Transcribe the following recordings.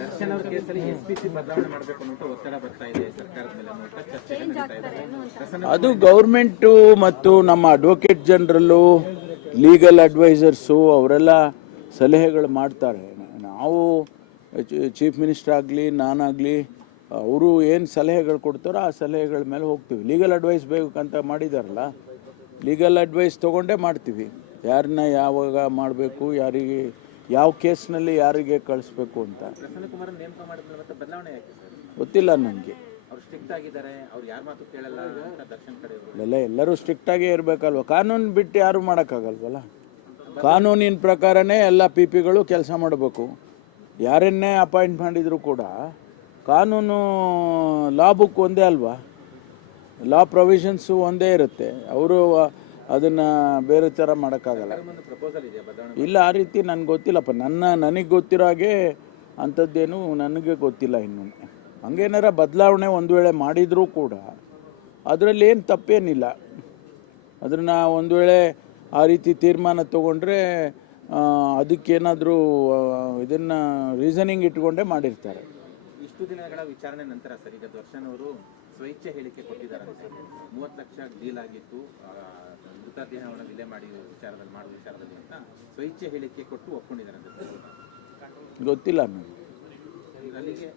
ದರ್ಶನ್ ಅವರ ಕೇಸಲ್ಲಿ ಎಸ್ಪಿಸಿ ಬದಲಾವಣೆ ಮಾಡಬೇಕು ಅನ್ನೋ ಒತ್ತಡ ಬರ್ತಾ ಇದೆ ಸರ್ಕಾರದ ಮೇಲೆ ಅನ್ನೋ ಚರ್ಚೆ ನಡೀತಾ ಇದೆ. ಅದು ಗೌರ್ಮೆಂಟು ಮತ್ತು ನಮ್ಮ ಅಡ್ವೊಕೇಟ್ ಜನರಲ್ಲು ಲೀಗಲ್ ಅಡ್ವೈಸರ್ಸು ಅವರೆಲ್ಲ ಸಲಹೆಗಳು ಮಾಡ್ತಾರೆ. ನಾವು ಚೀಫ್ ಮಿನಿಸ್ಟರ್ ಆಗಲಿ ನಾನಾಗಲಿ ಅವರು ಏನು ಸಲಹೆಗಳು ಕೊಡ್ತಾರೋ ಆ ಸಲಹೆಗಳ ಮೇಲೆ ಹೋಗ್ತೀವಿ. ಲೀಗಲ್ ಅಡ್ವೈಸ್ ಬೇಕಂತ ಮಾಡಿದಾರಲ್ಲ, ಲೀಗಲ್ ಅಡ್ವೈಸ್ ತೊಗೊಂಡೇ ಮಾಡ್ತೀವಿ. ಯಾರನ್ನ ಯಾವಾಗ ಮಾಡಬೇಕು, ಯಾರಿಗೆ ಯಾವ ಕೇಸ್ನಲ್ಲಿ ಯಾರಿಗೆ ಕಳಿಸ್ಬೇಕು ಅಂತ ಗೊತ್ತಿಲ್ಲ ನನಗೆ. ಎಲ್ಲರೂ ಸ್ಟ್ರಿಕ್ಟಾಗೇ ಇರಬೇಕಲ್ವ. ಕಾನೂನು ಬಿಟ್ಟು ಯಾರು ಮಾಡೋಕ್ಕಾಗಲ್ವಲ್ಲ. ಕಾನೂನಿನ ಪ್ರಕಾರನೇ ಎಲ್ಲ ಪಿಗಳು ಕೆಲಸ ಮಾಡಬೇಕು. ಯಾರನ್ನೇ ಅಪಾಯಿಂಟ್ ಮಾಡಿದರೂ ಕೂಡ ಕಾನೂನು ಲಾ ಬುಕ್ ಒಂದೇ ಅಲ್ವಾ, ಲಾ ಪ್ರೊವಿಷನ್ಸು ಒಂದೇ ಇರುತ್ತೆ. ಅವರು ಅದನ್ನು ಬೇರೆ ಥರ ಮಾಡೋಕ್ಕಾಗಲ್ಲ. ಇಲ್ಲ, ಆ ರೀತಿ ನನಗೆ ಗೊತ್ತಿಲ್ಲಪ್ಪ. ನನಗೆ ಗೊತ್ತಿರೋ ಹಾಗೆ ಅಂಥದ್ದೇನು ನನಗೆ ಗೊತ್ತಿಲ್ಲ. ಇನ್ನೂ ಹಂಗೇನಾರ ಬದಲಾವಣೆ ಒಂದು ವೇಳೆ ಮಾಡಿದರೂ ಕೂಡ ಅದರಲ್ಲಿ ಏನು ತಪ್ಪೇನಿಲ್ಲ. ಅದನ್ನು ಒಂದು ವೇಳೆ ಆ ರೀತಿ ತೀರ್ಮಾನ ತೊಗೊಂಡ್ರೆ ಅದಕ್ಕೇನಾದರೂ ಇದನ್ನು ರೀಸನಿಂಗ್ ಇಟ್ಕೊಂಡೇ ಮಾಡಿರ್ತಾರೆ. ಇಷ್ಟು ದಿನಗಳ ವಿಚಾರಣೆ ನಂತರ ಸರ್, ಈಗ ದರ್ಶನ್ ಅವರು ಸ್ವಇಚ್ಛೆ ಹೇಳಿಕೆ ಕೊಟ್ಟಿದ್ದಾರಂತೆ. 30 ಲಕ್ಷ ಡೀಲ್ ಆಗಿತ್ತು ಮೃತದೇಹವನ್ನು ವಿಲೆ ಮಾಡಿ ವಿಚಾರದಲ್ಲಿ ಮಾಡುವ ವಿಚಾರದಲ್ಲಿ ಅಂತ ಸ್ವಇಚ್ಛೆ ಹೇಳಿಕೆ ಕೊಟ್ಟು ಒಪ್ಕೊಂಡಿದ್ದಾರಂತೆ. ಗೊತ್ತಿಲ್ಲ ನನಗೆ,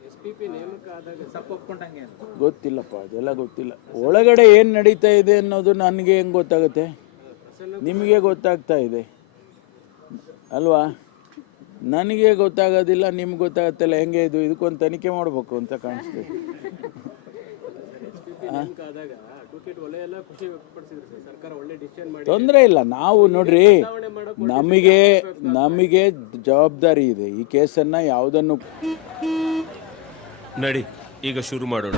ತಪ್ಪು ಒಪ್ಕೊಂಡಂಗೆ ಗೊತ್ತಿಲ್ಲಪ್ಪ, ಅದೆಲ್ಲ ಗೊತ್ತಿಲ್ಲ. ಒಳಗಡೆ ಏನು ನಡೀತಾ ಇದೆ ಅನ್ನೋದು ನನಗೆ ಹೆಂಗೆ ಗೊತ್ತಾಗುತ್ತೆ? ನಿಮಗೆ ಗೊತ್ತಾಗ್ತಾ ಇದೆ ಅಲ್ವಾ? ನನಗೆ ಗೊತ್ತಾಗೋದಿಲ್ಲ, ನಿಮ್ಗೆ ಗೊತ್ತಾಗತ್ತಲ್ಲ. ಹೆಂಗೆ ಇದು? ಇದಕ್ಕೊಂದು ತನಿಖೆ ಮಾಡಬೇಕು ಅಂತ ಕಾಣಿಸ್ತದೆ. ತೊಂದರೆ ಇಲ್ಲ. ನಾವು ನೋಡ್ರಿ, ನಮಗೆ ಜವಾಬ್ದಾರಿ ಇದೆ. ಈ ಕೇಸನ್ನು ಯಾವುದನ್ನು ನಡಿ ಈಗ ಶುರು ಮಾಡೋಣ.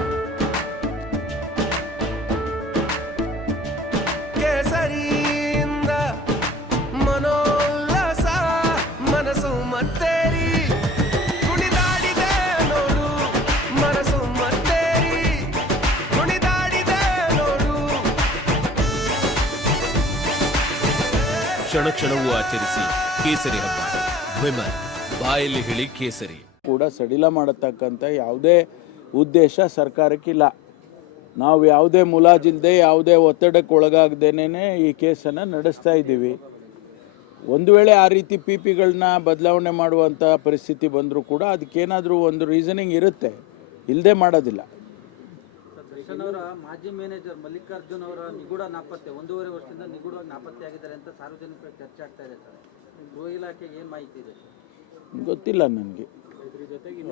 ಕ್ಷಣ ಕ್ಷಣವೂ ಆಚರಿಸಿ ಕೇಸರಿ ಹಬ್ಬ. ವಿಮಲ್ ಬಾಯಲ್ಲಿ ಹೇಳಿ ಕೇಸರಿ ಕೂಡ ಸಡಿಲ ಮಾಡತಕ್ಕಂಥ ಯಾವುದೇ ಉದ್ದೇಶ ಸರ್ಕಾರಕ್ಕಿಲ್ಲ. ನಾವು ಯಾವುದೇ ಮುಲಾಜಿಲ್ಲದೆ, ಯಾವುದೇ ಒತ್ತಡಕ್ಕೆ ಒಳಗಾಗದೇನೆ ಈ ಕೇಸನ್ನು ನಡೆಸ್ತಾ ಇದ್ದೀವಿ. ಒಂದು ವೇಳೆ ಆ ರೀತಿ ಪಿಗಳನ್ನ ಬದಲಾವಣೆ ಮಾಡುವಂಥ ಪರಿಸ್ಥಿತಿ ಬಂದರೂ ಕೂಡ ಅದಕ್ಕೇನಾದರೂ ಒಂದು ರೀಸನಿಂಗ್ ಇರುತ್ತೆ, ಇಲ್ಲದೆ ಮಾಡೋದಿಲ್ಲ. ದರ್ಶನ್ ಅವರ ಮಾಜಿ ಮ್ಯಾನೇಜರ್ ಮಲ್ಲಿಕಾರ್ಜುನ್ ಅವರ ನಿಗೂಢ ನಾಪತ್ತೆ 1.5 ವರ್ಷದಿಂದ ನಿಗೂಢವಾಗಿ ನಾಪತ್ತೆ ಆಗಿದ್ದಾರೆ ಅಂತ ಸಾರ್ವಜನಿಕ ಚರ್ಚೆ ಆಗ್ತಾ ಇದೆ ಸರ್. ಗೃಹ ಇಲಾಖೆಗೆ ಏನು ಮಾಹಿತಿ ಇದೆ? ಗೊತ್ತಿಲ್ಲ ನನಗೆ.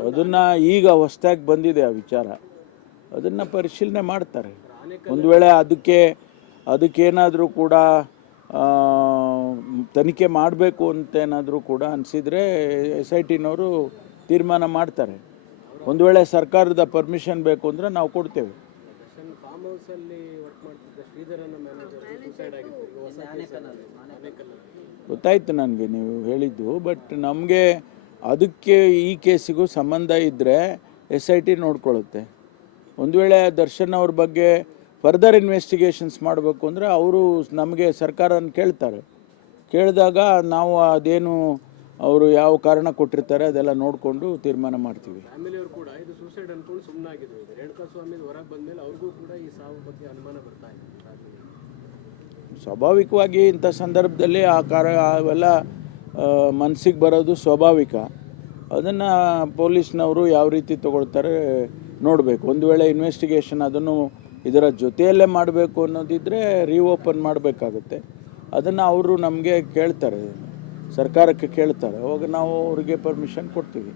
ಅದನ್ನು ಈಗ ಹೊಸದಾಗಿ ಬಂದಿದೆ ಆ ವಿಚಾರ. ಅದನ್ನು ಪರಿಶೀಲನೆ ಮಾಡ್ತಾರೆ. ಒಂದು ವೇಳೆ ಅದಕ್ಕೇನಾದರೂ ಕೂಡ ತನಿಖೆ ಮಾಡಬೇಕು ಅಂತ ಏನಾದರೂ ಕೂಡ ಅನಿಸಿದರೆ SITನವರು ತೀರ್ಮಾನ ಮಾಡ್ತಾರೆ. ಒಂದು ವೇಳೆ ಸರ್ಕಾರದ ಪರ್ಮಿಷನ್ ಬೇಕು ಅಂದರೆ ನಾವು ಕೊಡ್ತೇವೆ. ಗೊತ್ತಾಯ್ತು ನನಗೆ ನೀವು ಹೇಳಿದ್ದು. ಬಟ್ ನಮಗೆ ಅದಕ್ಕೆ ಈ ಕೇಸಿಗೂ ಸಂಬಂಧ ಇದ್ದರೆ SIT ನೋಡ್ಕೊಳ್ಳುತ್ತೆ. ಒಂದು ವೇಳೆ ದರ್ಶನ್ ಅವ್ರ ಬಗ್ಗೆ ಫರ್ದರ್ ಇನ್ವೆಸ್ಟಿಗೇಷನ್ಸ್ ಮಾಡಬೇಕು ಅಂದರೆ ಅವರು ನಮಗೆ ಸರ್ಕಾರನ ಕೇಳ್ತಾರೆ. ಕೇಳಿದಾಗ ನಾವು ಅದೇನು ಅವರು ಯಾವ ಕಾರಣ ಕೊಟ್ಟಿರ್ತಾರೆ ಅದೆಲ್ಲ ನೋಡಿಕೊಂಡು ತೀರ್ಮಾನ ಮಾಡ್ತೀವಿ. ಫ್ಯಾಮಿಲಿಯವರು ಕೂಡ ಇದು ಸೂಸೈಡ್ ಅನ್ಕೊಂಡು ಸುಮ್ಮನಾಗಿದ್ರು. ರೇಣುಕಾ ಸ್ವಾಮಿ ಹೊರಗೆ ಬಂದಮೇಲೆ ಅವ್ರಿಗೂ ಕೂಡ ಈ ಸಾವು ಬಗ್ಗೆ ಅನುಮಾನ ಬರ್ತಾ ಇದೆ. ಸ್ವಾಭಾವಿಕವಾಗಿ ಇಂಥ ಸಂದರ್ಭದಲ್ಲಿ ಅವೆಲ್ಲ ಮನಸ್ಸಿಗೆ ಬರೋದು ಸ್ವಾಭಾವಿಕ. ಅದನ್ನು ಪೊಲೀಸ್ನವರು ಯಾವ ರೀತಿ ತಗೊಳ್ತಾರೆ ನೋಡಬೇಕು. ಒಂದು ವೇಳೆ ಇನ್ವೆಸ್ಟಿಗೇಷನ್ ಅದನ್ನು ಇದರ ಜೊತೆಯಲ್ಲೇ ಮಾಡಬೇಕು ಅನ್ನೋದಿದ್ದರೆ ರೀಓಪನ್ ಮಾಡಬೇಕಾಗುತ್ತೆ. ಅದನ್ನು ಅವರು ನಮಗೆ ಕೇಳ್ತಾರೆ, ಸರ್ಕಾರಕ್ಕೆ ಕೇಳ್ತಾರೆ. ಅವಾಗ ನಾವು ಅವರಿಗೆ ಪರ್ಮಿಷನ್ ಕೊಡ್ತೀವಿ.